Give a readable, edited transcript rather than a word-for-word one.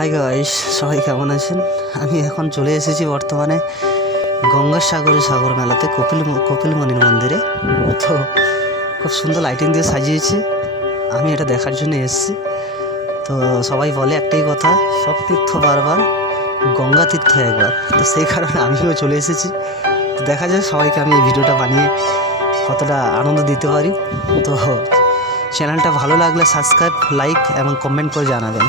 Hi guys, সবাই কেমন আছেন? আমি এখন চলে এসেছি বর্তমানে গঙ্গাসাগরের সাগর মেলাতে কপিলমণির মন্দিরে। তো খুব সুন্দর লাইটিং দিয়ে সাজিয়েছে, আমি এটা দেখার জন্য এসেছি। তো সবাই বলে একটাই কথা, সব তীর্থ বারবার, গঙ্গা তীর্থ একবার। তো সেই কারণে আমিও চলে এসেছি। তো দেখা যায় সবাইকে আমি এই ভিডিওটা বানিয়ে কতটা আনন্দ দিতে পারি। তো চ্যানেলটা ভালো লাগলে সাবস্ক্রাইব, লাইক এবং কমেন্ট করে জানাবেন।